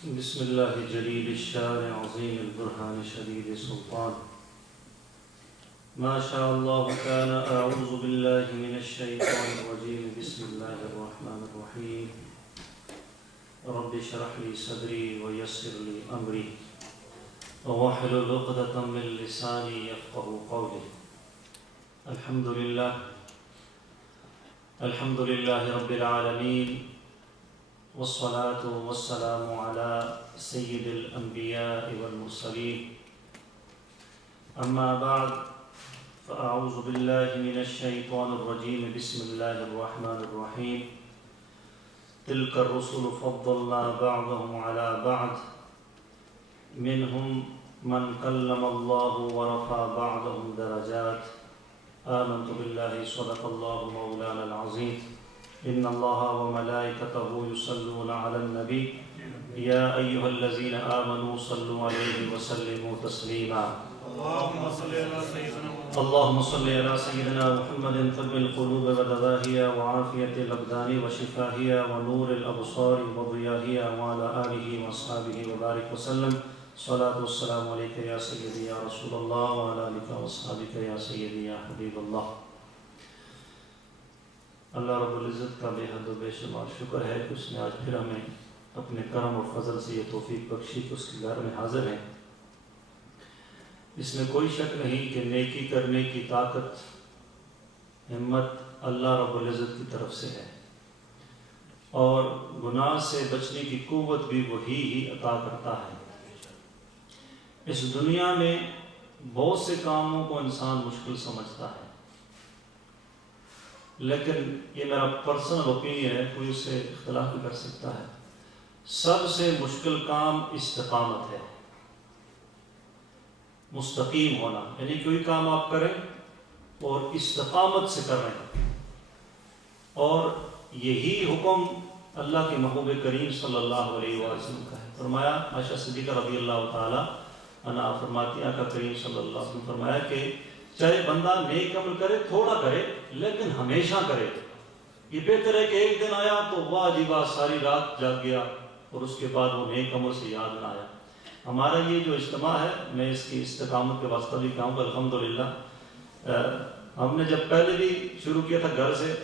بسم الله جليل الشان عظيم البرهان شديد السلطان ما شاء الله كان. أعوذ بالله من الشيطان الرجيم. بسم الله الرحمن الرحيم. رب اشرح لي صدري ويسر لي أمري واحلل عقدة من لساني يفقهوا قولي. الحمد لله رب العالمين، والصلاة والسلام على سيد الأنبياء والمرسلين. أما بعد، فأعوذ بالله من الشيطان الرجيم. بسم الله الرحمن الرحيم. تلك الرسل فضلنا بعضهم على بعض منهم من كلم الله ورفع بعضهم درجات. آمنت بالله صدق الله مولانا العظيم. إن الله وملائكته يصلون على النبي يا أيها الذين آمنوا صلوا عليه وسلموا تسليما. اللهم صل على سيدنا محمد طب القلوب ودواهيها وعافية الأبدان وشفاهها ونور الأبصار وضياهها وعلى آله وأصحابه وبارك وسلم. صلاة والسلام عليك يا سيدي يا رسول الله وعلى آلك وأصحابك يا سيدي يا حبيب اللہ. اللہ رب العزت کا بے حد و بے شمار شکر ہے کہ اس نے آج پھر ہمیں اپنے کرم اور فضل سے یہ توفیق بخشی کہ اس کے گھر میں حاضر ہیں. اس میں کوئی شک نہیں کہ نیکی کرنے کی طاقت، ہمت اللہ رب العزت کی طرف سے ہے، اور گناہ سے بچنے کی قوت بھی وہی ہی عطا کرتا ہے. اس دنیا میں بہت سے کاموں کو انسان مشکل سمجھتا ہے، لیکن یہ میرا پرسنل اوپینین ہے، کوئی اس سے اختلاف بھی کر سکتا ہے. سب سے مشکل کام استقامت ہے، مستقیم ہونا. یعنی کوئی کام آپ کریں اور استقامت سے کر رہے ہیں. اور یہی حکم اللہ کے محبوب کریم صلی اللہ علیہ وسلم کا ہے. فرمایا، عائشہ صدیقہ رضی اللہ تعالی عنہا فرماتی ہیں، آقا کریم صلی اللہ علیہ وسلم فرمایا کہ چاہے بندہ نیک عمل کرے، تھوڑا کرے، لیکن ہمیشہ کرے. یہ بہتر ہے کہ ایک دن آیا تو واہ جی واہ ساری رات جاگ گیا اور اس کے بعد وہ نیک عمل سے یاد نہ آیا. ہمارا یہ جو اجتماع ہے، میں اس کی استقامت کے واسطہ بھی کہوں گا الحمدللہ. ہم نے جب پہلے بھی شروع کیا تھا گھر سے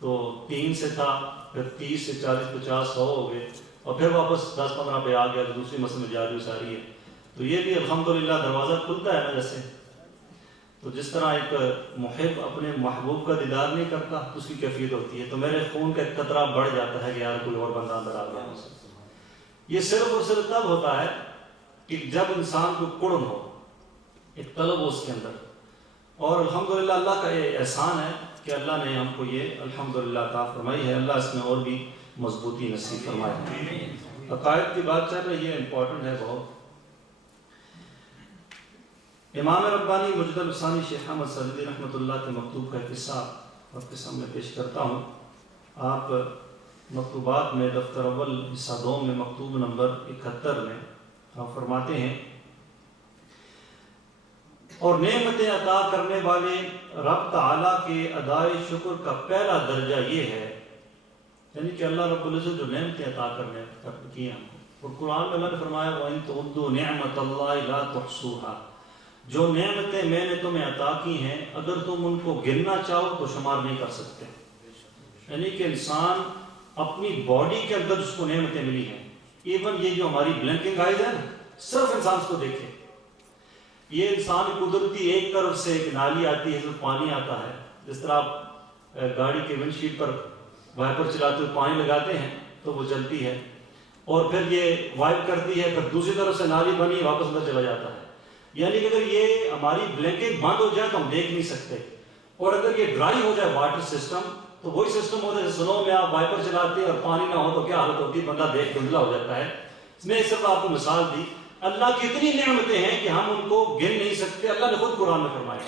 تو 3 سے تھا، پھر 30 سے 40 50 100 ہو گئے، اور پھر واپس 10 15 پہ آ گیا. دوسری مسئلہ میں جاری ساری ہے. تو یہ بھی الحمدللہ دروازہ کھلتا ہے نا. جیسے تو جس طرح ایک محب اپنے محبوب کا دیدار نہیں کرتا تو اس کی کیفیت ہوتی ہے. تو میرے خون کا ایک قطرہ بڑھ جاتا ہے کہ یار کوئی اور بندہ اندر آ گیا. یہ صرف اور صرف تب ہوتا ہے کہ جب انسان کو کڑن ہو، ایک طلب ہو اس کے اندر. اور الحمدللہ اللہ کا یہ احسان ہے کہ اللہ نے ہم کو یہ الحمدللہ عطا فرمائی ہے. اللہ اس میں اور بھی مضبوطی نصیب فرمائے. عقائد کی بات چل رہی ہے، امپورٹنٹ ہے بہت. امام ربانی مجد الثانی شیخ احمد سعدی رحمۃ اللہ کے مکتوب کا قصہ آپ کے سامنے پیش کرتا ہوں. آپ مکتوبات میں دفتر اول حصہ 2 میں مکتوب نمبر 71 میں آپ فرماتے ہیں، اور نعمتیں عطا کرنے والے رب تعالیٰ کے ادائے شکر کا پہلا درجہ یہ ہے، یعنی کہ اللہ رب العزت جو نعمتیں عطا کرنے کی ہم کو. اور قرآن میں اللہ نے فرمایا وَإِن تُعُدُّوا نِعْمَةَ اللَّهِ لَا تُحْصُوهَا، جو نعمتیں میں نے تمہیں عطا کی ہیں اگر تم ان کو گننا چاہو تو شمار نہیں کر سکتے. یعنی کہ انسان اپنی باڈی کے اندر جس کو نعمتیں ملی ہیں، ایون یہ جو ہماری بلنکنگ آئیز ہے نا، صرف انسان اس کو دیکھے. یہ انسان قدرتی ایک طرف سے ایک نالی آتی ہے جو پانی آتا ہے. جس طرح آپ گاڑی کے ونڈ شیٹ پر وائپر چلاتے ہوئے پانی لگاتے ہیں تو وہ چلتی ہے، اور پھر یہ وائپ کرتی ہے، پھر دوسری طرف سے نالی بنی واپس اندر چلا جاتا ہے. یعنی کہ اگر یہ ہماری بلینکٹ بند ہو جائے تو ہم دیکھ نہیں سکتے. اور اگر یہ ڈرائی ہو جائے واٹر سسٹم تو وہی سسٹم ہوتا ہے سنو میں آپ وائپر چلاتے ہیں اور پانی نہ ہو تو کیا حالت ہوتی ہے، بندہ دیکھ دھندلا ہو جاتا ہے. اس میں صرف آپ کو مثال دی. اللہ کی اتنی نعمتیں ہیں کہ ہم ان کو گن نہیں سکتے. اللہ نے خود قرآن میں فرمایا.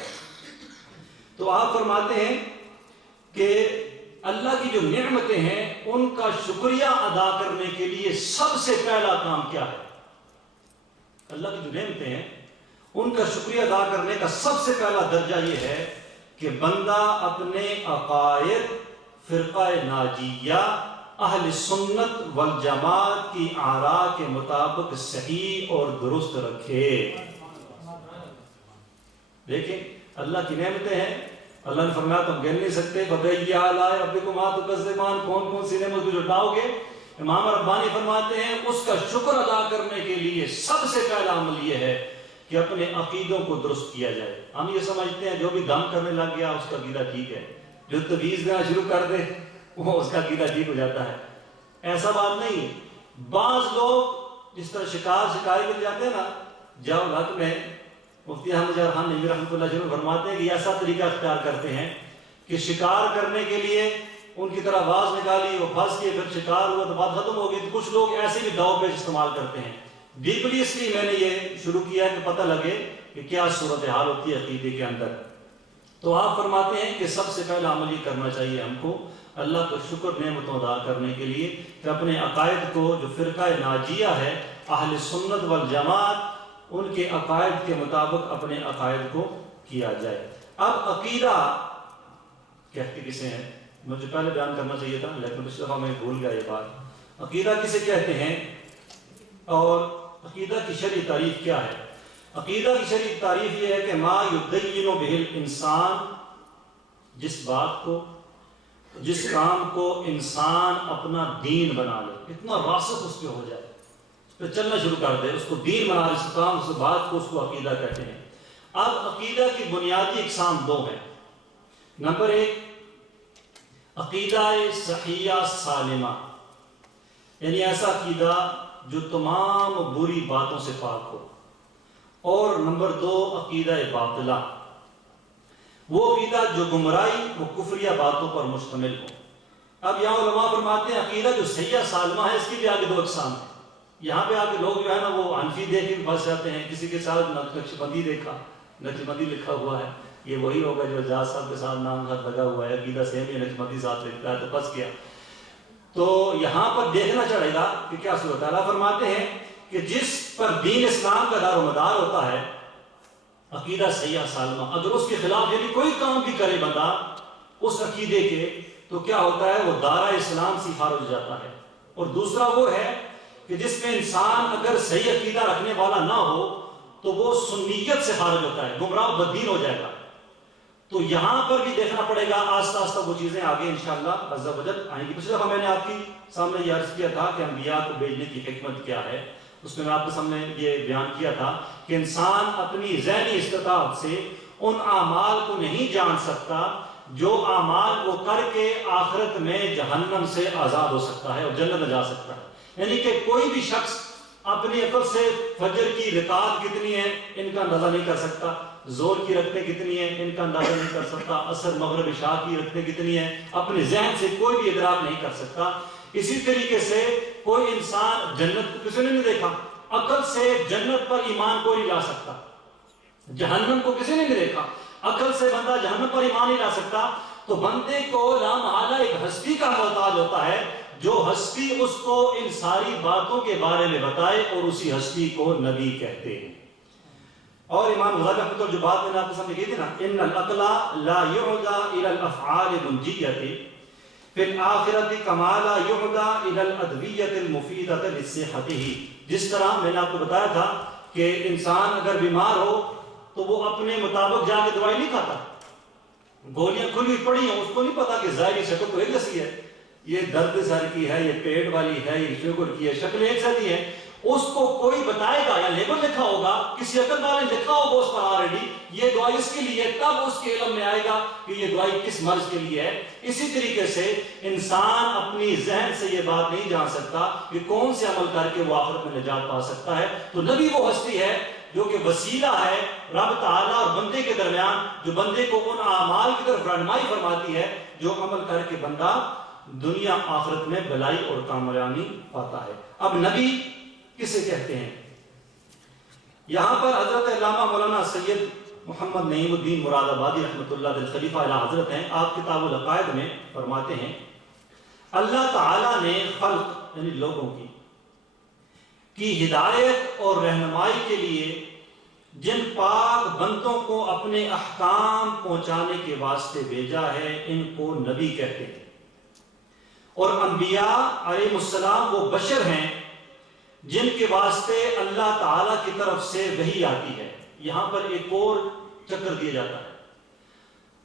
تو آپ فرماتے ہیں کہ اللہ کی جو نعمتیں ہیں ان کا شکریہ ادا کرنے کے لیے سب سے پہلا کام کیا ہے؟ اللہ کی جو نعمتیں ہیں ان کا شکریہ ادا کرنے کا سب سے پہلا درجہ یہ ہے کہ بندہ اپنے عقائد، فرقہ ناجیہ، اہل سنت والجماعت کی آراء کے مطابق صحیح اور درست رکھے۔ دیکھیں اللہ کی نعمتیں ہیں، اللہ نے فرمایا تم گن نہیں سکتے، فَبِأَيِّ آلَاءِ رَبِّكُمَا تُكَذِّبَانِ، کون کون سی نعمت کو جھٹلاؤ گے۔ امام ربانی فرماتے ہیں اس کا شکر ادا کرنے کے لیے سب سے پہلا عمل یہ ہے کہ اپنے عقیدوں کو درست کیا جائے۔ ہم یہ سمجھتے ہیں جو بھی دم کرنے لگ گیا اس کا عقیدہ ٹھیک ہے، جو تویز دینا شروع کر دے وہ اس کا عقیدہ ٹھیک ہو جاتا ہے، ایسا بات نہیں۔ بعض لوگ جس طرح شکاری کے جاتے ہیں نا، جاؤ وقت میں مفتی احمد جعفر خان نجوی رحمۃ اللہ علیہ فرماتے ہیں کہ ایسا طریقہ اختیار کرتے ہیں کہ شکار کرنے کے لیے ان کی طرح آواز نکالی، وہ پھنس گئے، پھر شکار ہوا تو بات ختم ہو گئی۔ تو کچھ لوگ ایسے بھی داؤ پیچ استعمال کرتے ہیں۔ ڈیپلی اس لیے میں نے یہ شروع کیا ہے کہ پتہ لگے کہ کیا صورتحال ہوتی ہے عقیدے کے اندر۔ تو آپ فرماتے ہیں کہ سب سے پہلا عمل یہ کرنا چاہیے ہم کو اللہ کا شکر نعمتوں ادا کرنے کے لیے کہ اپنے عقائد کو، جو فرقہ ناجیہ ہے اہل سنت والجماعت، ان کے عقائد کے مطابق اپنے عقائد کو کیا جائے۔ اب عقیدہ کہتے کسے ہیں؟ مجھے پہلے بیان کرنا چاہیے تھا لیکن پچھلی دفعہ میں بھول گیا یہ بات۔ عقیدہ کسے کہتے ہیں اور عقیدہ کی شرعی تعریف کیا ہے؟ عقیدہ کی شرعی تعریف یہ ہے کہ ما یدین بہ الانسان، جس بات کو، جس کام کو انسان اپنا دین بنا لے، اتنا راسخ اس پہ ہو جائے، اس پہ چلنا شروع کر دے، اس کو دین بنا لے، اس کام، اس بات کو، اس کو عقیدہ کہتے ہیں۔ اب عقیدہ کی بنیادی اقسام دو ہیں۔ نمبر ایک عقیدہ صحیحہ سالمہ، یعنی ایسا عقیدہ جو تمام بری باتوں سے پاک ہو، اور نمبر دو عقیدہ باطلہ، وہ عقیدہ جو گمراہی و کفریہ باتوں پر مشتمل ہو۔ اب یہاں علماء فرماتے ہیں عقیدہ جو صحیحہ سالمہ ہے اس کی بھی آگے دو اقسام ہیں۔ یہاں پہ آگے لوگ جو ہے نا وہ حنفی دیکھ کے پھنس جاتے ہیں، کسی کے ساتھ نقشبندی دیکھا، نقشبندی لکھا ہوا ہے، یہ وہی ہوگا جو اجاز صاحب کے ساتھ نام خط لگا ہوا ہے، عقیدہ سیم ہے، نقشبندی ساتھ لکھتا ہے تو پھنس گیا۔ تو یہاں پر دیکھنا چڑھے گا کہ کیا صورت ہے۔ اللہ فرماتے ہیں کہ جس پر دین اسلام کا دار و مدار ہوتا ہے عقیدہ صحیحہ سالمہ، اگر اس کے خلاف یعنی کوئی کام بھی کرے بندہ اس عقیدے کے، تو کیا ہوتا ہے وہ دارہ اسلام سے خارج ہو جاتا ہے۔ اور دوسرا وہ ہے کہ جس میں انسان اگر صحیح عقیدہ رکھنے والا نہ ہو تو وہ سنیت سے خارج ہوتا ہے، گمراہ بدین ہو جائے گا۔ تو یہاں پر بھی دیکھنا پڑے گا، آہستہ آہستہ وہ چیزیں آگے انشاءاللہ عز و جل آئیں گی۔ پچھلی دفعہ میں نے آپ کی سامنے یہ عرض کیا تھا کہ انبیاء کو بھیجنے کی حکمت کیا ہے، اس میں آپ کے سامنے یہ بیان کیا تھا کہ انسان اپنی ذہنی استطاعت سے ان اعمال کو نہیں جان سکتا جو اعمال وہ کر کے آخرت میں جہنم سے آزاد ہو سکتا ہے اور جنت میں جا سکتا ہے۔ یعنی کہ کوئی بھی شخص اپنی عقل سے فجر کی رکعت کتنی ہے ان کا اندازہ نہیں کر سکتا، زور کی رکعتیں کتنی ہیں ان کا اندازہ نہیں کر سکتا، عصر مغرب عشاء کی رکعتیں کتنی ہیں اپنے ذہن سے کوئی بھی ادراک نہیں کر سکتا۔ اسی طریقے سے کوئی انسان جنت کو کسی نے نہیں دیکھا، عقل سے جنت پر ایمان کوئی نہیں لا سکتا، جہنم کو کسی نے نہیں دیکھا، عقل سے بندہ جہنم پر ایمان نہیں لا سکتا۔ تو بندے کو لامحالہ ایک ہستی کا محتاج ہوتا ہے جو ہستی اس کو ان ساری باتوں کے بارے میں بتائے، اور اسی ہستی کو نبی کہتے ہیں۔ اور امام غزالی رحمۃ اللہ جو بات میں نے آپ کے سامنے کی تھی نا، ان العقل لا يعدى الى الافعال المنجیۃ فی الآخرۃ کما لا يعدى الى الادویۃ المفیدۃ لصحتہ۔ جس طرح میں نے آپ کو بتایا تھا کہ انسان اگر بیمار ہو تو وہ اپنے مطابق جا کے دوائی نہیں کھاتا، گولیاں کھلی پڑی ہیں، اس کو نہیں پتا کہ ظاہری شکل تو ایک جیسی ہے، یہ درد سر کی ہے، یہ پیٹ والی ہے، یہ شوگر کی ہے، شکل ایک جیسی ہے۔ اس کو کوئی بتائے گا یا لیبل لکھا ہوگا، کسی عقل والے نے لکھا ہوگا اس پر آلریڈی یہ دوائی اس کے لیے، تب اس کے علم میں آئے گا کہ یہ دوائی کس مرض کے لیے ہے۔ اسی طریقے سے انسان اپنی ذہن سے یہ بات نہیں جان سکتا کہ کون سے عمل کر کے وہ آخرت میں نجات پا سکتا ہے۔ تو نبی وہ ہستی ہے جو کہ وسیلہ ہے رب تعالیٰ اور بندے کے درمیان، جو بندے کو ان اعمال کی طرف رہنمائی فرماتی ہے جو عمل کر کے بندہ دنیا آخرت میں بھلائی اور کامیابی پاتا ہے۔ اب نبی کسے کہتے ہیں؟ یہاں پر حضرت علامہ مولانا سید محمد نعیم الدین مراد آبادی رحمۃ اللہ علیہ خلیفہ اعلیٰ حضرت ہیں، آپ کتاب العقائد میں فرماتے ہیں اللہ تعالیٰ نے خلق یعنی لوگوں کی ہدایت اور رہنمائی کے لیے جن پاک بندوں کو اپنے احکام پہنچانے کے واسطے بھیجا ہے ان کو نبی کہتے ہیں، اور انبیاء علیہ السلام وہ بشر ہیں جن کے واسطے اللہ تعالیٰ کی طرف سے وحی آتی ہے۔ یہاں پر ایک اور چکر دیا جاتا ہے،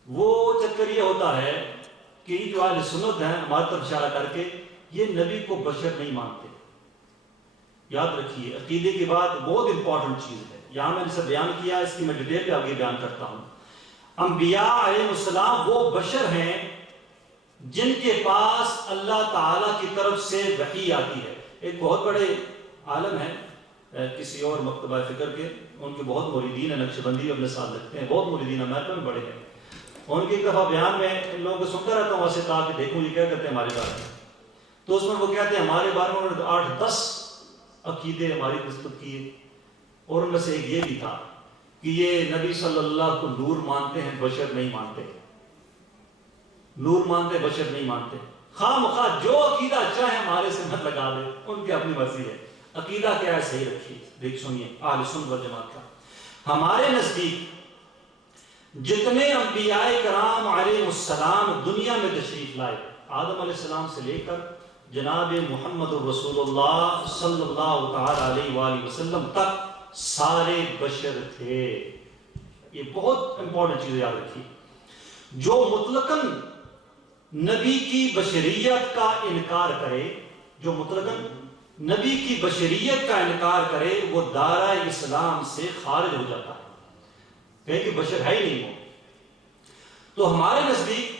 وہ چکر یہ ہوتا ہے کہ جو اہل سنت ہیں ہماری طرف اشارہ کر کے یہ نبی کو بشر نہیں مانتے۔ یاد رکھیے عقیدے کے بعد بہت امپورٹنٹ چیز ہے، یہاں میں نے اسے بیان کیا، اس کی میں ڈیٹیل پہ آگے بیان کرتا ہوں۔ انبیاء علیہ السلام وہ بشر ہیں جن کے پاس اللہ تعالیٰ کی طرف سے وحی آتی ہے۔ ایک بہت بڑے عالم ہیں کسی اور مکتبہ فکر کے، ان کے بہت مریدین ہیں، نقشبندی اپنے ساتھ رکھتے ہیں، بہت مریدین امریکہ میں بڑے ہیں۔ ان کی ایک دفعہ بیان میں ان لوگوں کو سنتا رہتا ہوں وہاں سے کہا کہ دیکھوں یہ کیا کہتے ہیں ہمارے بارے میں، تو اس میں وہ کہتے ہیں ہمارے بارے میں انہوں نے 8-10 عقیدے ہماری نسبت کیے، اور ان میں سے ایک یہ بھی تھا کہ یہ نبی صلی اللہ کو نور مانتے ہیں، بشر نہیں مانتے، نور مانتے بشر نہیں مانتے۔ خواہ مخواہ جو عقیدہ اچھا ہے ہمارے سے مت لگا دے، ان کی اپنی مرضی ہے، عقیدہ کیا ہے صحیح رکھیے۔ دیکھ سنیے اہل سنت والجماعت کا، ہمارے نزدیک جتنے انبیاء کرام علیہ السلام دنیا میں تشریف لائے، آدم علیہ السلام سے لے کر جناب محمد رسول اللہ صلی اللہ تعالی علیہ وآلہ وسلم تک سارے بشر تھے۔ یہ بہت امپورٹنٹ چیز یاد رکھیے، جو مطلقاً نبی کی بشریت کا انکار کرے، جو مطلقاً نبی کی بشریت کا انکار کرے وہ دائرہ اسلام سے خارج ہو جاتا ہے، کہیں کہ بشر ہے ہی نہیں وہ۔ تو ہمارے نزدیک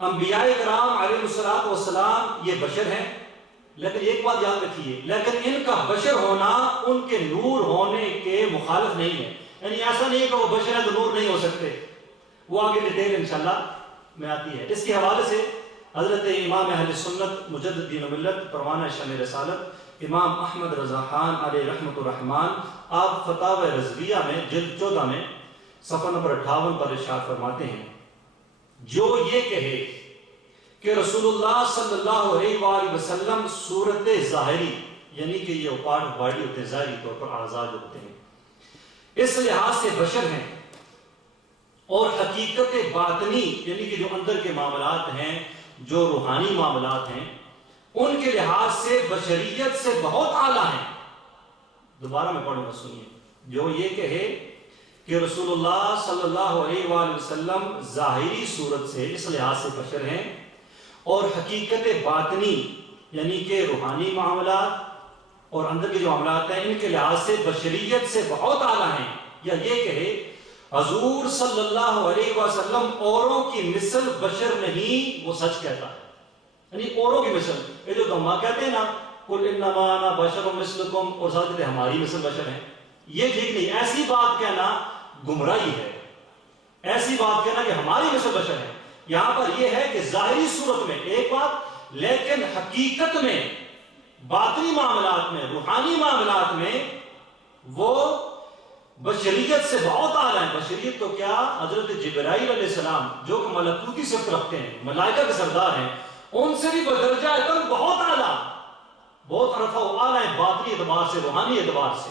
انبیاء کرام علیہ السلام یہ بشر ہیں، لیکن ایک بات یاد رکھیے، لیکن ان کا بشر ہونا ان کے نور ہونے کے مخالف نہیں ہے، یعنی ایسا نہیں ہے کہ وہ بشر ہے تو نور نہیں ہو سکتے، وہ آگے ڈیٹیل انشاءاللہ میں آتی ہے۔ اس کے حوالے سے حضرت امام اہل سنت مجدد دین و ملت پروانہ شمع رسالت امام احمد رضا خان علیہ رحمت الرحمن، آپ فتاوی رضویہ میں جلد 14 میں صفحہ نمبر 58 پر ارشاد فرماتے ہیں، جو یہ کہے کہ رسول اللہ صلی اللہ علیہ وآلہ وسلم صورت ظاہری، یعنی کہ یہ پارٹ باڈی ہوتے ہیں، ظاہری طور پر اعضاء جو ہوتے ہیں، اس لحاظ سے بشر ہیں، اور حقیقت باطنی یعنی کہ جو اندر کے معاملات ہیں، جو روحانی معاملات ہیں، ان کے لحاظ سے بشریت سے بہت اعلیٰ ہیں۔ دوبارہ میں پڑھوں گا، سنیے، جو یہ کہے کہ رسول اللہ صلی اللہ علیہ وآلہ وسلم ظاہری صورت سے اس لحاظ سے بشر ہیں، اور حقیقت باطنی یعنی کہ روحانی معاملات اور اندر کے جو معاملات ہیں ان کے لحاظ سے بشریت سے بہت اعلیٰ ہیں، یا یہ کہے حضور صلی اللہ علیہ وسلم اوروں کی مثل بشر نہیں، وہ سچ کہتا ہے، یعنی اوروں کی مثل، یہ جو دمہ کہتے ہیں نا قل انما انا بشر مثلکم، اور ساتھ کہتے ہیں ہماری مثل بشر ہیں، یہ ٹھیک نہیں۔ ایسی بات کہنا گمراہی ہے، ایسی بات کہنا کہ ہماری مثل بشر ہے۔ یہاں پر یہ ہے کہ ظاہری صورت میں ایک بات، لیکن حقیقت میں باطنی معاملات میں روحانی معاملات میں وہ بشریت سے بہت اعلیٰ ہیں۔ بشریت تو کیا، حضرت جبرائیل علیہ السلام جو کہ ملکوتی صفت رکھتے ہیں، ملائکہ کے سردار ہیں، ان سے بھی بدرجہ اتم بہت اعلیٰ، بہت رفع و اعلیٰ ہیں باطنی اعتبار سے، روحانی اعتبار سے۔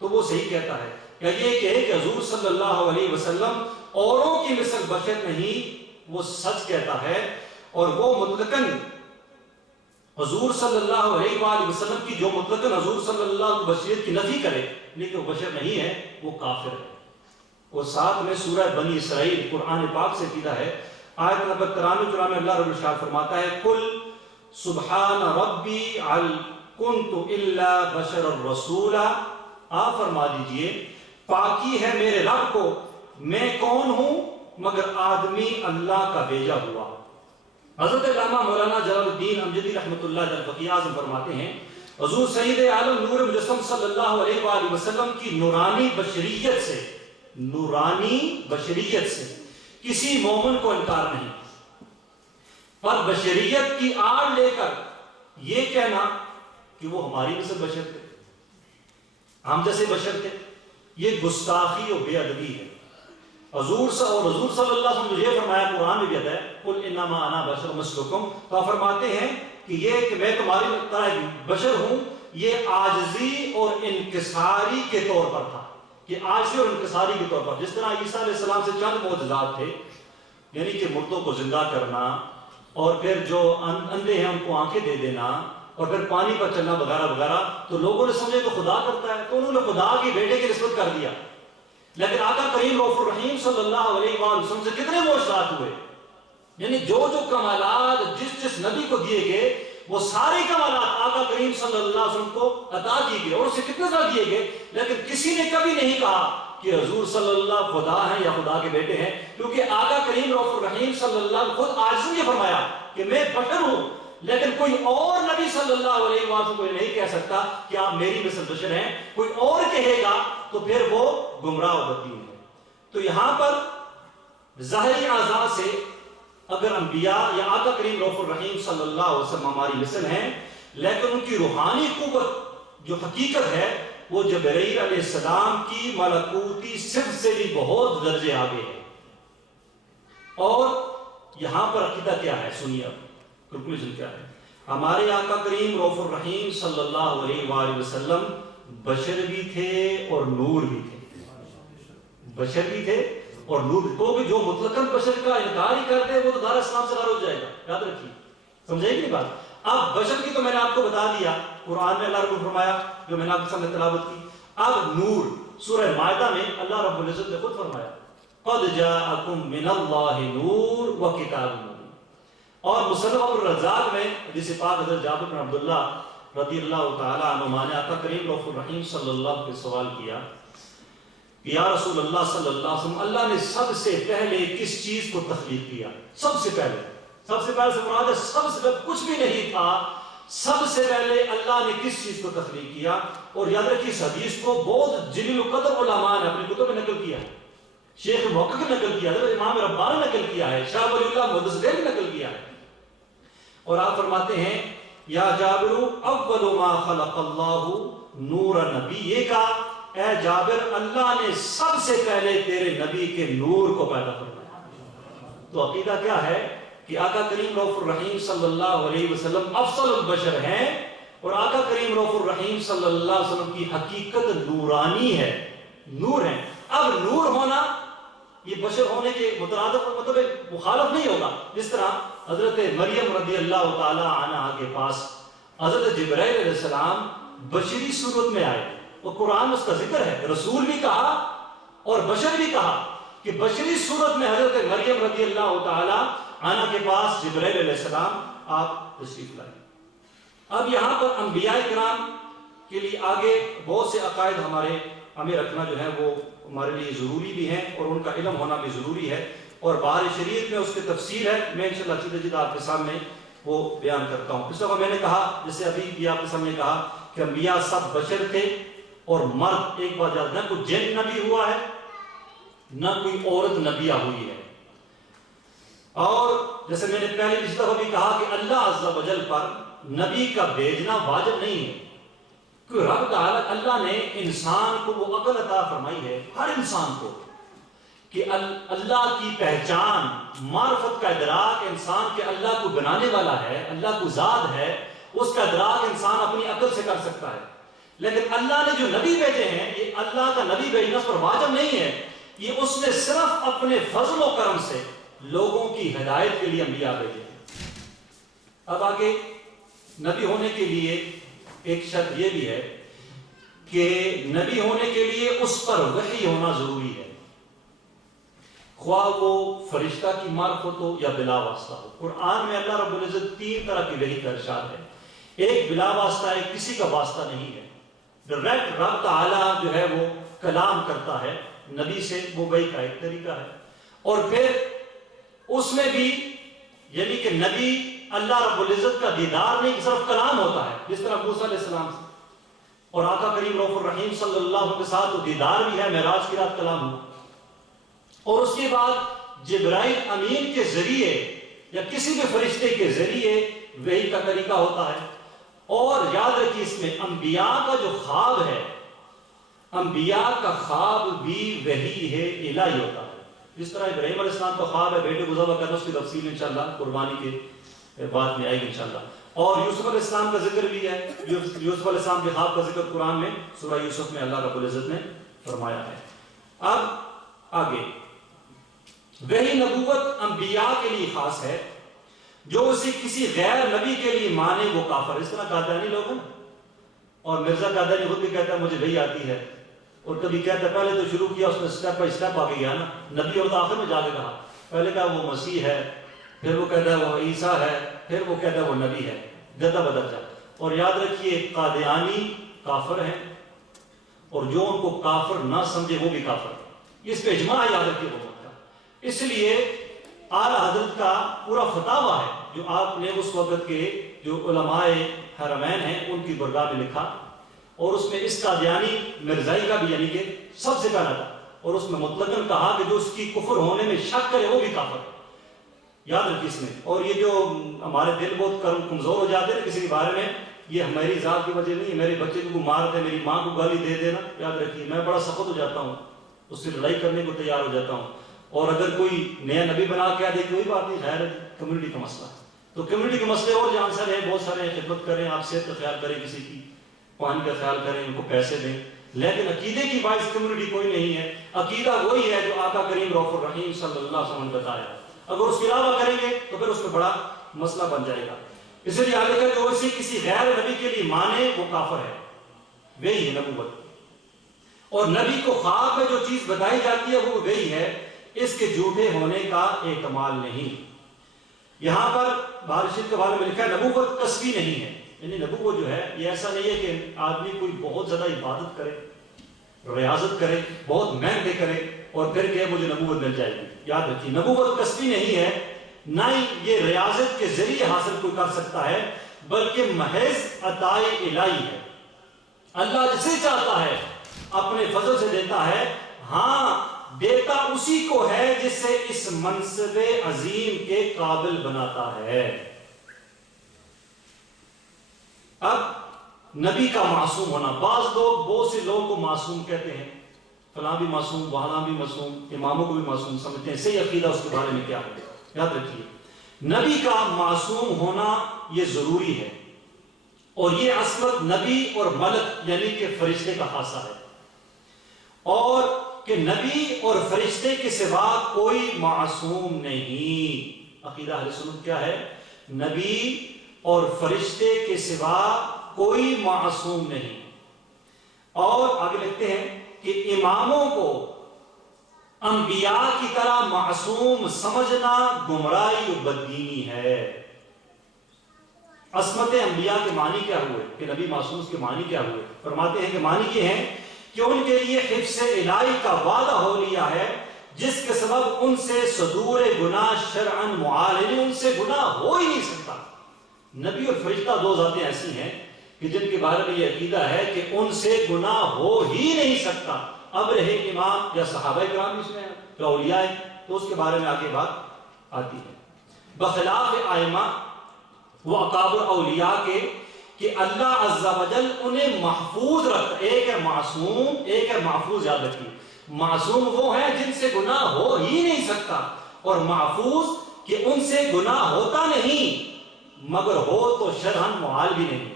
تو وہ صحیح کہتا ہے کہ یہ کہے کہ حضور صلی اللہ علیہ وسلم اوروں کی مثل بشر نہیں، وہ سچ کہتا ہے، اور وہ مطلقاً حضور صلی اللہ علیہ وآلہ وسلم کی جو مطلقاً حضور صلی اللہ علیہ بشریت کی نفی کرے لیکن وہ بشر نہیں ہے، وہ کافر ہے۔ اور ساتھ میں سورہ بنی اسرائیل قرآن پاک سے قیدہ ہے، آیت نمبر 93 میں اللہ رب العزت فرماتا ہے، قل سبحان ربی هل کنت الا بشر الرسول، آپ فرما دیجئے پاکی ہے میرے رب کو، میں کون ہوں مگر آدمی اللہ کا بھیجا ہوا۔ حضرت علامہ مولانا جلال الدین امجدی رحمۃ اللہ علیہ فقیہ اعظم فرماتے ہیں، حضور سید عالم نور مجسم صلی اللہ علیہ وآلہ وسلم کی نورانی بشریت سے کسی مومن کو انکار نہیں، پر بشریت کی آڑ لے کر یہ کہنا کہ وہ ہماری مثل بشر تھے، ہم جیسے بشر تھے، یہ گستاخی اور بے ادبی ہے۔ حضور صلی اللہ علیہ وسلم نے یہ فرمایا، قرآن میں بھی آتا ہے قل انما انا بشر مثلکم، تو آپ فرماتے ہیں کہ یہ کہ میں تمہاری طرح بشر ہوں، یہ عاجزی اور انکساری کے طور پر تھا، کہ عاجزی اور انکساری کے طور پر، جس طرح عیسیٰ علیہ السلام سے چند معجزات تھے، یعنی کہ مردوں کو زندہ کرنا، اور پھر جو اندھے ہیں ان کو آنکھیں دے دینا، اور پھر پانی پر چلنا وغیرہ وغیرہ، تو لوگوں نے سمجھے تو خدا کرتا ہے، تو انہوں نے خدا کے بیٹے کی نسبت کر دیا۔ لیکن آقا کریم رؤوف الرحیم صلی اللہ علیہ وآلہ وسلم سے کتنے معجزات ہوئے، یعنی جو کمالات جس نبی کو دیے گئے وہ سارے کمالات آقا کریم صلی اللہ علیہ وسلم کو عطا کیے گئے، اور اسے کتنے زیادہ دیے گئے، لیکن کسی نے کبھی نہیں کہا کہ حضور صلی اللہ خدا ہیں یا خدا کے بیٹے ہیں، کیونکہ آقا کریم رؤوف الرحیم صلی اللہ علیہ وسلم خود عاجزی نے فرمایا کہ میں بشر ہوں، لیکن کوئی اور نبی صلی اللہ علیہ وسلم کو نہیں کہہ سکتا کہ آپ میری مثل بشر ہیں، کوئی اور کہے گا تو پھر وہ گمراہ و بدین ہے۔ تو یہاں پر ظاہری اعضاء سے اگر انبیاء یا آقا کریم رؤوف الرحیم صلی اللہ علیہ وسلم ہماری مثل ہیں، لیکن ان کی روحانی قوت جو حقیقت ہے وہ جبرائیل علیہ السلام کی ملکوتی صفت سے بھی بہت درجے آگے ہے۔ اور یہاں پر عقیدہ کیا ہے، سنیے اب کنکلوژن کیا ہے۔ ہمارے آقا کریم رؤوف الرحیم صلی اللہ علیہ وآلہ وسلم بشر بھی تھے اور نور بھی تھے، بشر بھی تھے اور نور بھی، تو جو مطلقاً بشر کا انکار ہی کر دے وہ تو دار اسلام سے خارج ہو جائے گا، یاد رکھیے، سمجھے گی بات۔ اب بشر کی تو میں نے آپ کو بتا دیا، قرآن میں اللہ رب نے فرمایا جو میں نے آپ کے سامنے تلاوت کی۔ اب نور، سورہ مائدہ میں اللہ رب العزت نے خود فرمایا قد جاءکم من اللہ نور وکتاب مبین، اور مصنف الرزاق میں حدیث پاک حضرت جابر بن عبداللہ رضی اللہ تعالیٰ عنہما نے آقا کریم رؤوف الرحیم صلی اللہ علیہ وسلم سے سوال کیا کہ یا رسول اللہ صلی اللہ علیہ وسلم، اللہ نے سب سے پہلے کس چیز کو تخلیق کیا؟ سب سے پہلے سے مراد ہے سب سے پہلے کچھ بھی نہیں تھا، سب سے پہلے اللہ نے کس چیز کو تخلیق کیا؟ اور یاد رکھیے اس حدیث کو بہت جلیل القدر علماء نے اپنی کتب میں نقل کیا ہے، شیخ محقق نے نقل کیا ہے، امام ربانی نے نقل کیا ہے، شاہ ولی اللہ محدث دہلوی نے نقل کیا ہے، اور آپ فرماتے ہیں یا جابر اول ما خلق اللہ نور نبی، یہ کہا اے جابر اللہ نے سب سے پہلے تیرے نبی کے نور کو پیدا فرمایا۔ تو عقیدہ کیا ہے کہ آقا کریم رؤوف الرحیم صلی اللہ علیہ وسلم افضل البشر ہیں، اور آقا کریم رؤوف الرحیم صلی اللہ علیہ وسلم کی حقیقت نورانی ہے، نور ہے۔ اب نور ہونا یہ بشر ہونے کے مترادف مطلب مخالف نہیں ہوگا، جس طرح حضرت مریم رضی اللہ تعالی عنہا کے پاس حضرت جبرائیل علیہ السلام بشری صورت میں آئے، اور قرآن میں اس کا ذکر ہے، رسول بھی کہا اور بشر بھی کہا کہ بشری صورت میں حضرت مریم رضی اللہ تعالی عنہا کے پاس جبرائیل علیہ السلام آپ تشریف لائے۔ اب یہاں پر انبیاء کرام کے لیے آگے بہت سے عقائد ہمیں رکھنا جو ہے وہ ہمارے لیے ضروری بھی ہیں، اور ان کا علم ہونا بھی ضروری ہے، اور بہار شریعت میں اس کی تفصیل ہے، میں انشاءاللہ چیزیں جدید آپ کے سامنے وہ بیان کرتا ہوں۔ اس دفعہ میں نے کہا، جیسے ابھی بھی آپ کے سامنے کہا کہ انبیاء سب بشر تھے اور مرد، ایک بات یاد، نہ کوئی جن نبی ہوا ہے نہ کوئی عورت نبیہ ہوئی ہے، اور جیسے میں نے پہلے اس دفعہ بھی کہا کہ اللہ عز و جل پر نبی کا بھیجنا واجب نہیں ہے، کہ رب تعالیٰ اللہ نے انسان کو وہ عقل عطا فرمائی ہے، ہر انسان کو، کہ اللہ کی پہچان، معرفت کا ادراک انسان کے اللہ کو بنانے والا ہے، اللہ کو ذات ہے، اس کا ادراک انسان اپنی عقل سے کر سکتا ہے، لیکن اللہ نے جو نبی بھیجے ہیں یہ اللہ کا نبی بھیجنا اس پر واجب نہیں ہے، یہ اس نے صرف اپنے فضل و کرم سے لوگوں کی ہدایت کے لیے انبیاء بھیجے ہیں۔ اب آگے نبی ہونے کے لیے ایک شرط یہ بھی ہے کہ نبی ہونے کے لیے اس پر وحی ہونا ضروری ہے، خواہ وہ فرشتہ کی معرفت ہو یا بلا واسطہ ہو۔ قرآن میں اللہ رب العزت 3 طرح کی وحی کا ارشاد ہے، ایک بلا واسطہ ہے، کسی کا واسطہ نہیں ہے، ڈائریکٹ رب تعالیٰ جو ہے وہ کلام کرتا ہے نبی سے، وہ وحی کا ایک طریقہ ہے، اور پھر اس میں بھی یعنی کہ نبی اللہ رب العزت کا دیدار نہیں، صرف کلام ہوتا ہے، جس طرح موسیٰ علیہ السلام سے، اور آقا کریم رؤوف الرحیم صلی اللہ علیہ وسلم کے ساتھ وہ دیدار بھی ہے، معراج کی رات کلام ہوا، اور اس کے بعد جبرائیل امین کے ذریعے یا کسی بھی فرشتے کے ذریعے وحی کا طریقہ ہوتا ہے، اور یاد رکھیے اس میں انبیاء کا جو خواب ہے، انبیاء کا خواب بھی وحی ہے، الہی ہوتا ہے، جس طرح ابراہیم علیہ السلام کا خواب ہے بیٹے کو ذبح کرنا، اس کی تفصیل انشاءاللہ قربانی کے بعد میں آئے گی انشاءاللہ، اور یوسف علیہ السلام کا ذکر بھی ہے، یوسف علیہ السلام کے خواب کا ذکر قرآن میں سورہ یوسف میں اللہ رب العزت نے فرمایا ہے۔ اب آگے وحی نبوت انبیاء کے لیے خاص ہے، جو اسے کسی غیر نبی کے لیے مانے وہ کافر. اس طرح قادیانی لوگ ہیں. اور مرزا قادیانی خود بھی کہتا ہے مجھے وہی آتی ہے, اور کبھی کہتا ہے پہلے تو شروع کیا اس نے اسٹیپ بائی اسٹیپ آگے گیا نا, نبی اور آخر میں جا کے کہا, پہلے کہا وہ مسیح ہے, پھر وہ کہتا ہے وہ عیسیٰ ہے, پھر وہ کہتا ہے وہ نبی ہے, گدا بدل جا. اور یاد رکھیے قادیانی کافر ہیں, اور جو ان کو کافر نہ سمجھے وہ بھی کافر ہے. اس پہ اجماع ہے, یاد رکھیے امت کا. اس لیے اعلیٰ حضرت کا پورا فتاویٰ ہے جو آپ نے اس وقت کے جو علماء حرمین ہیں ان کی برگاہ میں لکھا, اور اس میں اس قادیانی مرزائی کا بھی یعنی کہ سب سے پہلا تھا, اور اس میں مطلقاً کہا کہ جو اس کی کفر ہونے میں شک کرے وہ بھی کافر ہے. یاد رکھیے اس میں. اور یہ جو ہمارے دل بہت کمزور ہو جاتے ہیں کسی کے بارے میں, یہ ہماری ذات کی وجہ نہیں ہے. میرے بچے کو مار دے, میری ماں کو گالی دے دینا, یاد رکھیے میں بڑا سخت ہو جاتا ہوں, اس سے لڑائی کرنے کو تیار ہو جاتا ہوں. اور اگر کوئی نیا نبی بنا کے دے کوئی بات نہیں, خیر ہے, کمیونٹی کا مسئلہ ہے. تو کمیونٹی کے مسئلے اور جان سر ہیں, بہت سارے ہیں, خدمت کریں, آپ صحت کا خیال کریں, کسی کی پانی کا خیال کریں, ان کو پیسے دیں, لیکن عقیدے کی باعث کمیونٹی کوئی نہیں ہے. عقیدہ وہی ہے جو آقا کریم رؤوف الرحیم صلی اللہ علیہ وسلم نے بتایا. اگر اس کے علاوہ کریں گے تو پھر اس میں بڑا مسئلہ بن جائے گا. اس لیے آگے کہ جو اسے کسی غیر نبی کے لیے مانے وہ کافر ہے. وہی ہے نبوت, اور نبی کو خواب میں جو چیز بتائی جاتی ہے وہ وہی ہے, اس کے جھوٹے ہونے کا احتمال نہیں. یہاں پر بارشید کے بارے میں لکھا ہے نبوت کسبی نہیں ہے, یعنی نبوت جو ہے یہ ایسا نہیں ہے کہ آدمی کوئی بہت زیادہ عبادت کرے, ریاضت کرے, بہت محنت کرے اور پھر کہ مجھے نبوت مل جائے گی. یاد رکھیے نبوت کسبی نہیں ہے, نہ ہی یہ ریاضت کے ذریعے حاصل کوئی کر سکتا ہے, بلکہ محض عطائے الہی ہے. اللہ جسے چاہتا ہے اپنے فضل سے دیتا ہے. ہاں دیتا اسی کو ہے جس سے اس منصب عظیم کے قابل بناتا ہے. اب نبی کا معصوم ہونا, بعض لوگ بہت سے لوگوں کو معصوم کہتے ہیں, فلاں بھی معصوم, وہاں بھی معصوم, اماموں کو بھی معصوم سمجھتے ہیں. صحیح عقیدہ اس کے بارے میں کیا ہے؟ یاد رکھیے نبی کا معصوم ہونا یہ ضروری ہے, اور یہ اصلت نبی اور ملک یعنی کہ فرشتے کا خاصہ ہے, اور کہ نبی اور فرشتے کے سوا کوئی معصوم نہیں. عقیدہ اہل سنت کیا ہے؟ نبی اور فرشتے کے سوا کوئی معصوم نہیں. اور آگے لکھتے ہیں کہ اماموں کو انبیاء کی طرح معصوم سمجھنا گمراہی و بددینی ہے. عصمت انبیاء کے معنی کیا ہوئے کہ نبی معصوم کے معنی کیا ہوئے؟ فرماتے ہیں کہ معنی یہ ہے کہ ان کے لیے حفظ الہی کا وعدہ ہو لیا ہے, جس کے سبب ان سے صدور گناہ شرعاً معال, یعنی ان سے گناہ ہو ہی نہیں سکتا. نبی اور فرشتہ دو ذاتیں ایسی ہیں کہ جن کے بارے میں یہ عقیدہ ہے کہ ان سے گناہ ہو ہی نہیں سکتا. اب رہے امام یا صحابہ کرام اس میں یا اولیاء ہے تو اس کے بارے میں آگے بات آتی ہے. بخلاف ائمہ و اکابر اولیاء کے کہ اللہ عز و جل انہیں محفوظ رکھتا. ایک ہے معصوم, ایک ہے محفوظ. یاد رکھیے معصوم وہ ہیں جن سے گناہ ہو ہی نہیں سکتا, اور محفوظ کہ ان سے گناہ ہوتا نہیں مگر ہو تو شرعاً محال بھی نہیں,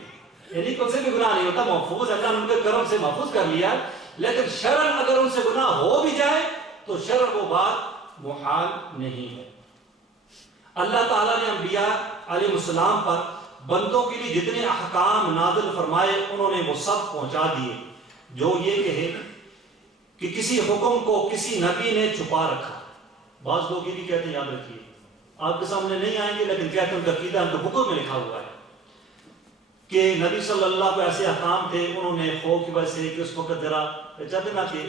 یعنی کہ ان سے بھی گناہ نہیں ہوتا. محفوظ اللہ نے ان کے کرم سے محفوظ کر لیا, لیکن شرعاً اگر ان سے گناہ ہو بھی جائے تو شرع وہ بات محال نہیں ہے. اللہ تعالیٰ نے انبیاء علیہ السلام پر بندوں کے لیے جتنے احکام نازل فرمائے انہوں نے وہ سب پہنچا دیے. جو یہ کہے کہ کسی حکم کو کسی نبی نے چھپا رکھا, بعض لوگ یہ بھی کہتے ہیں, یاد رکھیے آپ کے سامنے نہیں آئیں گے لیکن کہتے ہیں ان کا عقیدہ ان کے حکم میں لکھا ہوا ہے کہ نبی صلی اللہ علیہ وسلم کو ایسے احکام تھے, انہوں نے خوف کی وجہ سے کہ اس وقت ذرا چاہتے نا کہ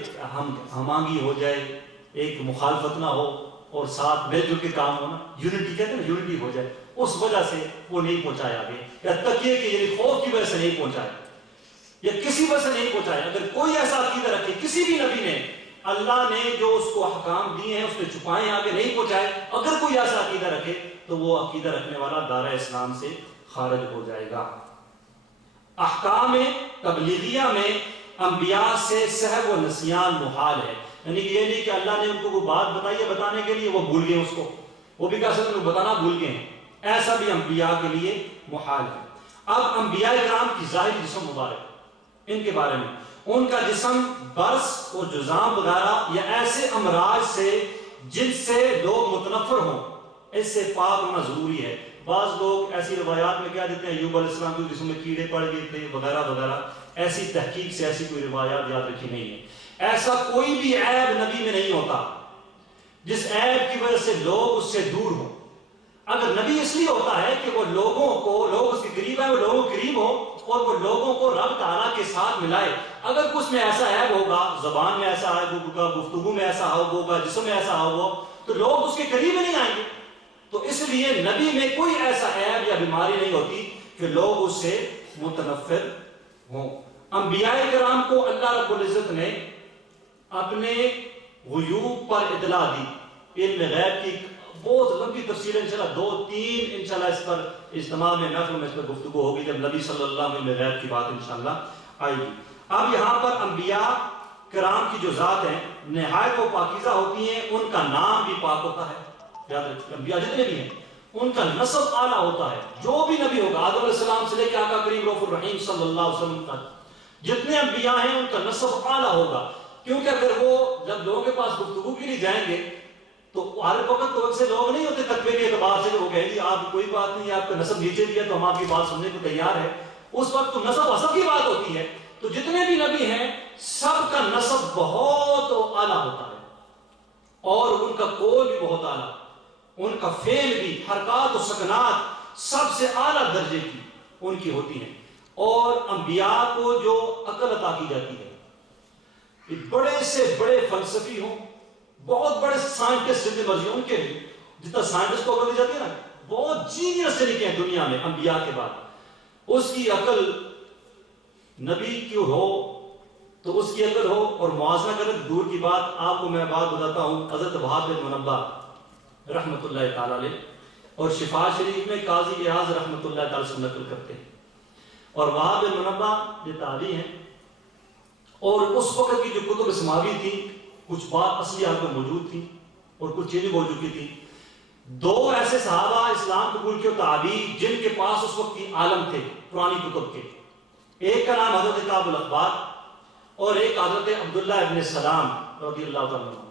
ہم آنگی ہو جائے, ایک مخالفت نہ ہو اور ساتھ مل جل کے کام ہونا, یونٹی کہتے ہیں نا, یونٹی ہو جائے, اس وجہ سے وہ نہیں پہنچایا آگے. یا تک یہ کہ یعنی خوف کی وجہ سے نہیں پہنچایا یا کسی وجہ سے نہیں پہنچایا. اگر کوئی ایسا عقیدہ رکھے کسی بھی نبی نے, اللہ نے جو اس کو احکام دیے ہیں اس نے چھپائے آگے نہیں پہنچائے, اگر کوئی ایسا عقیدہ رکھے تو وہ عقیدہ رکھنے والا دائرہ اسلام سے خارج ہو جائے گا. احکام تبلیغیہ میں انبیاء سے سہو و نسیان محال ہے, یعنی کہ یہ نہیں کہ اللہ نے ان کو کوئی بات بتائی ہے بتانے کے لیے وہ بھول گئے اس کو, وہ بھی کہہ سکتے ہیں بتانا بھول گئے ہیں, ایسا بھی انبیاء کے لیے محال ہے. اب انبیاء کرام کی ظاہر جسم مبارک, ان کے بارے میں ان کا جسم برس اور جزام وغیرہ یا ایسے امراض سے جن سے لوگ متنفر ہوں اس سے پاک ہونا ضروری ہے. بعض لوگ ایسی روایات میں کہہ دیتے ہیں ایوب علیہ السلام کے جسم میں کیڑے پڑ گئے تھے وغیرہ وغیرہ، ایسی تحقیق سے ایسی کوئی روایات یاد رکھی نہیں ہے۔ ایسا کوئی بھی عیب نبی میں نہیں ہوتا جس عیب کی وجہ سے لوگ اس سے دور ہوں۔ اگر نبی اس لیے ہوتا ہے کہ وہ لوگوں کو، لوگ اس کے قریب ہیں، وہ لوگوں کے قریب ہو اور وہ لوگوں کو رب تعالیٰ کے ساتھ ملائے۔ اگر کچھ میں ایسا عیب ہوگا، زبان میں ایسا عیب ہوگا، گفتگو میں ایسا ہوگا، جسم میں ایسا ہوگا، تو لوگ اس کے قریب ہی نہیں آئیں گے۔ تو اس لیے نبی میں کوئی ایسا عیب یا بیماری نہیں ہوتی کہ لوگ اس سے متنفر ہوں۔ انبیاء کرام کو اللہ رب العزت نے اپنے غیوب پر اطلاع دی۔ علم غیب کی بہت لمبی تفصیل ہے، انشاءاللہ 2-3 انشاءاللہ اس پر اجتماع میں محفل میں اس پر گفتگو ہوگی جب نبی صلی اللہ علیہ وسلم غیب کی بات انشاءاللہ آئے گی۔ اب یہاں پر انبیاء کرام کی جو ذات ہیں نہایت وہ پاکیزہ ہوتی ہیں، ان کا نام بھی پاک ہوتا ہے۔ یاد رکھیں انبیاء جتنے بھی ہیں ان کا نسب اعلیٰ ہوتا ہے۔ جو بھی نبی ہوگا آدم علیہ السلام سے لے کے آقا کریم رؤوف الرحیم صلی اللہ علیہ وسلم تک جتنے انبیاء ہیں ان کا نسب اعلیٰ ہوگا، کیونکہ اگر وہ جب لوگوں کے پاس گفتگو کے لیے جائیں گے تو ہر وقت تو ایسے لوگ نہیں ہوتے تقوی کے اعتبار سے کہ وہ کہیں گے آپ کوئی بات نہیں، آپ کا نسب نیچے دیا تو ہم آپ کی بات سننے کو تیار ہے۔ اس وقت تو نسب حسب کی بات ہوتی ہے۔ تو جتنے بھی نبی ہیں سب کا نسب بہت اعلیٰ ہوتا ہے اور ان کا قول بھی بہت اعلیٰ، ان کا فعل بھی، حرکات و سکنات سب سے اعلیٰ درجے کی ان کی ہوتی ہیں۔ اور انبیاء کو جو عقل عطا کی جاتی ہے، بڑے سے بڑے فلسفی ہوں، بہت بڑے سائنٹسٹ جتنے مرضی ان کے بھی، جتنا سائنٹسٹ کو عقل دی جاتی ہے نا، بہت جینیس سے نکلے ہیں دنیا میں انبیاء کے بعد، اس کی عقل نبی کی ہو تو اس کی عقل ہو اور موازنہ کرے دور کی بات۔ آپ کو میں بات بتاتا ہوں، حضرت وہاب بن منبہ رحمۃ اللہ تعالی علیہ اور شفا شریف میں قاضی اعاظ رحمۃ اللہ تعالی سے نقل کرتے ہیں، اور وہاب بن منبہ یہ تابعی ہیں، اور اس وقت کی جو کتب سماوی تھی کچھ بات اصلی حال میں موجود تھی اور کچھ چیزیں ہو چکی تھی۔ دو ایسے صحابہ اسلام قبول کے تابعی جن کے پاس اس وقت کی عالم تھے پرانی کتب کے، ایک کا نام حضرت کعب الاحبار اور ایک حضرت عبداللہ ابن سلام رضی اللہ تعالیٰ عنہ،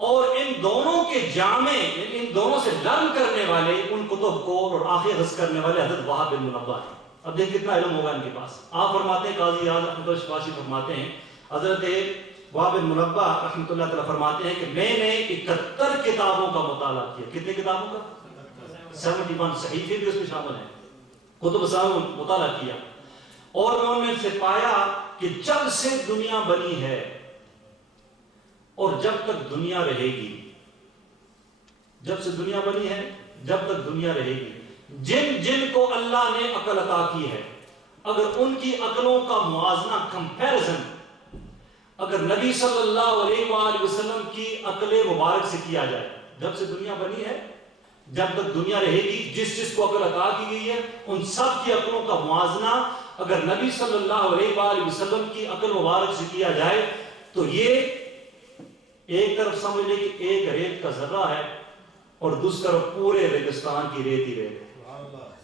اور ان دونوں کے جامع، ان دونوں سے لرن کرنے والے ان کتب کو اور آخر حفظ کرنے والے حضرت وہاب بن منبہ ہیں۔ اب دیکھ کتنا علم ہوگا ان کے پاس۔ آپ فرماتے ہیں، قاضی اعاظ رحمۃ اللہ شفاشی فرماتے ہیں، حضرت وہاب بن منبہ رحمۃ اللہ تعالیٰ فرماتے ہیں کہ میں نے 71 کتابوں کا مطالعہ کیا۔ کتنے کتابوں کا؟ 71 صحیفے بھی اس میں شامل ہیں، کتب سامنے مطالعہ کیا، اور میں ان میں سے پایا کہ جب سے دنیا بنی ہے اور جب تک دنیا رہے گی، جب سے دنیا بنی ہے جب تک دنیا رہے گی، جن جن کو اللہ نے عقل عطا کی ہے، اگر ان کی عقلوں کا موازنہ، کمپیرزن اگر نبی صلی اللہ علیہ وآلہ وسلم کی عقل مبارک سے کیا جائے، جب سے دنیا بنی ہے جب تک دنیا رہے گی، جس جس کو عقل عطا کی گئی ہے ان سب کی عقلوں کا موازنہ اگر نبی صلی اللہ علیہ وآلہ وسلم کی عقل مبارک سے کیا جائے تو یہ ایک طرف سمجھ لیں کہ ایک ریت کا ذرہ ہے اور دوسری طرف پورے ریگستان کی ریت ہی ریت ہے۔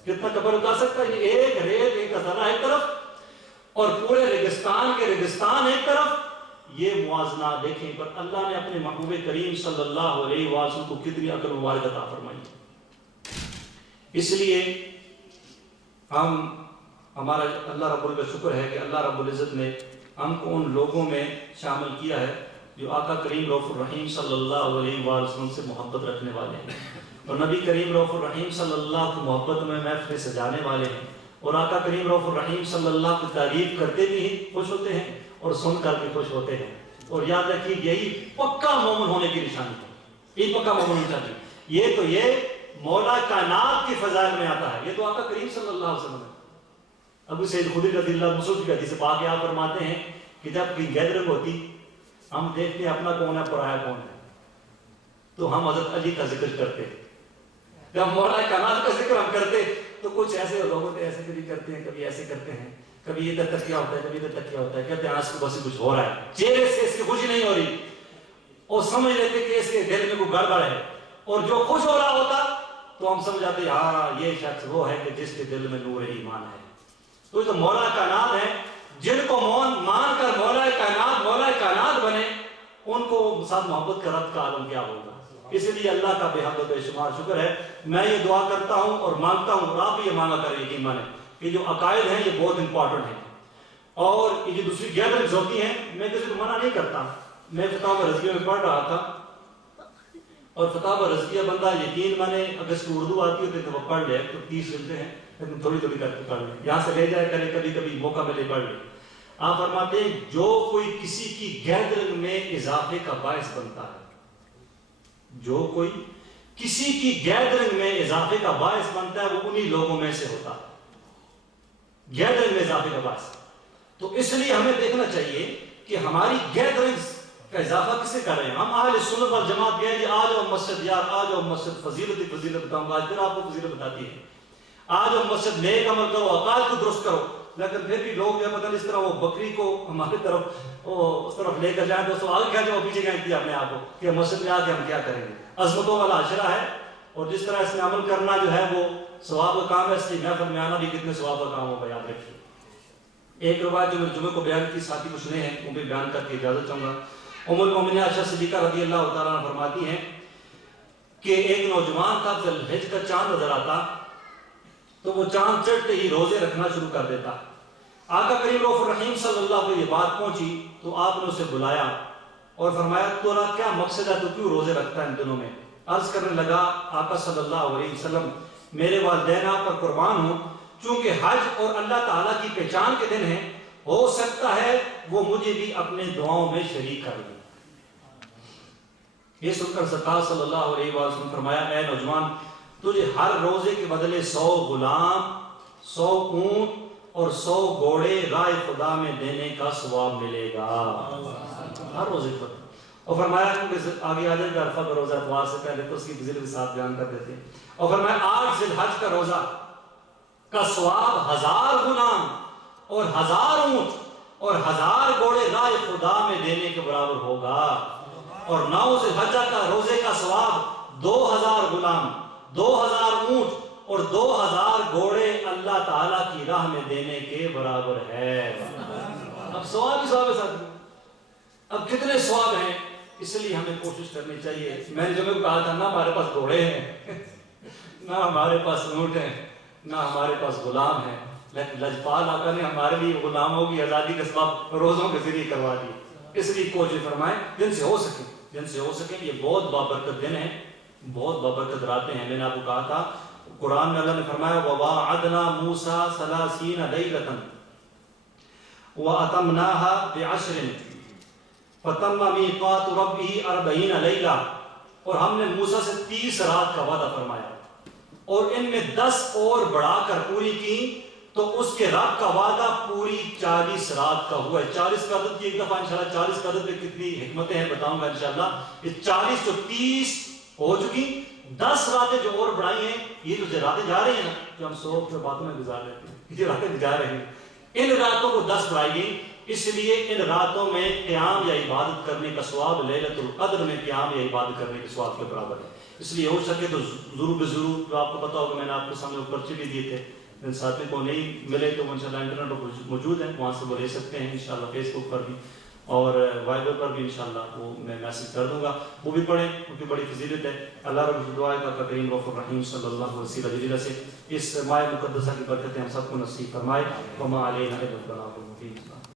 کتنا کبر اٹھا سکتا ہے؟ یہ ایک ریت، ایک کا ذرہ ایک طرف اور پورے ریگستان کے ریگستان ایک طرف۔ یہ موازنہ دیکھیں، پر اللہ نے اپنے محبوب کریم صلی اللہ علیہ وسلم کو کتنی عقل مبارک عطا فرمائی۔ اس لیے ہمارا اللہ رب العزت کا شکر ہے کہ اللہ رب العزت نے ہم کو ان لوگوں میں شامل کیا ہے جو آقا کریم رؤوف الرحیم صلی اللہ علیہ وسلم سے محبت رکھنے والے ہیں، اور نبی کریم رؤوف الرحیم صلی اللہ کی محبت میں محفل سجانے والے ہیں، اور آقا کریم رؤوف الرحیم صلی اللہ کی تعریف کرتے بھی خوش ہوتے ہیں اور سن کر بھی خوش ہوتے ہیں۔ اور یاد رکھیے یہی پکا مومن ہونے کی نشانی ہے، یہی پکا مومن ہونا چاہیے۔ یہ مولا کائنات کی فضائل میں آتا ہے، یہ تو آقا کریم صلی اللہ علیہ وسلم ہے۔ ابو سعید خدری رضی اللہ عنہ کی حدیث پاک آپ فرماتے ہیں کہ جب کوئی گیدرنگ ہوتی ہم دیکھتے ہیں اپنا کون ہے پرایا کون ہے، تو ہم حضرت علی کا ذکر کرتے، جب مولا کائنات کا ذکر ہم کرتے تو کچھ ایسے لوگ ہوتے ہیں، ایسے کبھی کرتے ہیں، کبھی ایسے کرتے ہیں، کبھی ادھر تک کیا ہوتا ہے، کبھی ادھر تک کیا ہوتا ہے، کہتے ہیں آج کو بس کچھ ہو رہا ہے، چہرے سے اس کی خوشی نہیں ہو رہی، اور سمجھ لیتے کہ اس کے دل میں کوئی گڑبڑ ہے، اور جو خوش ہو رہا ہوتا تو ہم سمجھ جاتے ہاں یہ شخص وہ ہے کہ جس کے دل میں نور ایمان ہے۔ تو جو مولا کائنات ہے، جن کو مان کر مولا کائنات بنے، ان کو ساتھ محبت کا رب کا عالم کیا ہوگا۔ اس لیے اللہ کا بے حد و بے شمار شکر ہے. میں یہ دعا کرتا ہوں اور مانگتا ہوں اور آپ بھی یہ مانا کریں یقین مانیں کہ جو عقائد ہیں یہ بہت امپورٹنٹ ہیں. اور یہ جو دوسری گیدرنگز ہوتی ہیں میں کسی کو منع نہیں کرتا. میں فتاوی رضویہ میں پڑھ رہا تھا اور فتاوی رضویہ بندہ یقین مانے اگر اس کو اردو آتی ہوتی تو وہ پڑھ لے تو 30 جلدیں ہیں لیکن تھوڑی تھوڑی کر کے پڑھ لیں, یہاں سے لے جائے کرے کبھی کبھی موقع ملے پڑھ لیں. آپ فرماتے ہیں جو کوئی کسی کی گیدرنگ میں اضافے کا باعث بنتا ہے, جو کوئی کسی کی گیدرنگ میں اضافے کا باعث بنتا ہے وہ انہی لوگوں میں سے ہوتا ہے, گیدرنگ میں اضافے کا باعث. تو اس لیے ہمیں دیکھنا چاہیے کہ ہماری گیدرنگز کا اضافہ کسے کر رہے ہیں. ہم اہل سنت والجماعت گئے جی آ جاؤ مسجد یار, آ جاؤ مسجد, فضیلت بتاؤں گا آج پھر آپ کو فضیلت بتاتی ہے, آ جاؤ مسجد نیک عمل کرو, عقائد کو درست کرو. لیکن پھر بھی لوگ جو پتہ نہیں اس طرح وہ بکری کو ہماری طرف اس طرف لے کر جائیں تو اس کو آگے کیا جاؤ پیچھے کیا کیا اپنے آپ کو کہ مسجد میں آ کے ہم کیا کریں گے. عظمتوں والا عشرہ ہے اور جس طرح اس میں عمل کرنا جو ہے وہ ثواب کا کام ہے, اس لیے محفل میں آنا بھی کتنے ثواب کا کام ہوگا یاد رکھیے. ایک روایت جو میں جمعے کو بیان کی ساتھی کچھ نہیں ہے وہ بھی بیان کر کے اجازت چاہوں گا. ام المومنین عائشہ صدیقہ رضی اللہ تعالیٰ عنہ فرماتی ہیں کہ ایک نوجوان تھا, ذی الحج کا چاند نظر آتا تو وہ چاند چڑھتے ہی روزے رکھنا شروع کر دیتا. آقا کریم رؤوف الرحیم صلی اللہ علیہ وسلم کو یہ بات پہنچی تو آپ نے اسے بلایا اور فرمایا تورا کیا مقصد ہے, تو کیوں روزے رکھتا ہے ان دنوں میں. عرض کرنے لگا آقا صلی اللہ علیہ وسلم میرے والدین آپ پر قربان ہوں, چونکہ حج اور اللہ تعالیٰ کی پہچان کے دن ہیں, ہو سکتا ہے وہ مجھے بھی اپنے دعاؤں میں شریک کر لیں. یہ سن کر سرکار صلی اللہ علیہ وسلم فرمایا اے نوجوان تجھے ہر روزے کے بدلے 100 غلام, 100 اونٹ اور 100 گھوڑے راہ خدا میں دینے کا ثواب ملے گا ہر روزے پر. اور فرمایا کیونکہ آگے آ جائے گا عرفہ کا روزہ اتوار سے پہلے تو اس کی فضیلت کے ساتھ بیان کر دیتے ہیں. اور فرمایا 8 ذی الحج کا روزہ کا ثواب 1000 غلام اور 1000 اونٹ اور 1000 گھوڑے راہ خدا میں دینے کے برابر ہوگا. اور 9 ذی الحجہ کا روزے کا ثواب 2000 غلام, 2000 اونٹ اور 2000 گھوڑے اللہ تعالیٰ کی راہ میں دینے کے برابر ہے. اب ثواب ہی ثواب ہے ساتھ, اب کتنے ثواب ہیں, اس لیے ہمیں کوشش کرنی چاہیے. میں نے جو میں کہا تھا نہ ہمارے پاس گھوڑے ہیں نہ ہمارے پاس اونٹ ہیں نہ ہمارے پاس غلام ہیں, لیکن لجپال آقا نے ہمارے لیے غلاموں کی آزادی کا سبب روزوں کے ذریعے کروا دی. اس لیے کوشش فرمائیں جن سے ہو سکے. یہ بہت بابرکت دن ہیں, بہت بابرکت راتیں ہیں. میں نے آپ کو کہا تھا قرآن میں اللہ نے فرمایا وَوَاعَدْنَا مُوسَىٰ 30 لَيْلَةً وَأَتَمْنَاهَا بِعَشْرٍ فَتَمَّ مِيقَاتُ رَبِّهِ 40 لَيْلَةً. اور ہم نے موسیٰ سے 30 رات کا وعدہ فرمایا اور ان میں 10 اور بڑھا کر پوری کی تو اس کے رب کا وعدہ پوری 40 رات کا ہوا ہے. 40 کا عدد کی ایک دفعہ انشاءاللہ 40 کا عدد میں کتنی حکمتیں ہیں بتاؤں گا انشاءاللہ. یہ 40 تو 30 ہو چکی, 10 راتیں جو اور بڑھائی ہیں, یہ جو راتیں جا رہی ہیں نا جو ہم سوچ میں باتوں میں گزار لیتے ہیں, یہ راتیں جا رہی ہیں, ان راتوں کو 10 بڑھائی گئی. اس لیے ان راتوں میں قیام یا عبادت کرنے کا ثواب لیلۃ القدر میں قیام یا عبادت کرنے کے ثواب کے برابر ہے. اس لیے ہو سکے تو ضرور ضرور, آپ کو پتا ہوگا میں نے آپ کے سامنے پرچے بھی دیے تھے, ساتھی کو نہیں ملے تو انشاءاللہ انٹرنیٹ پر موجود ہیں, وہاں سے وہ لے سکتے ہیں انشاءاللہ. فیس بک پر بھی اور وائبر پر بھی انشاءاللہ وہ میں میسج کر دوں گا, وہ بھی پڑھیں کیونکہ بڑی فضیلت ہے. اللہ رب دعا ہے کہ کریم رؤوف الرحیم صلی اللہ علیہ وسلم سے اس ماہ مقدسہ کی برکتیں ہم سب کو نصیب فرمائے. وما علینا الا البلاغ المبین.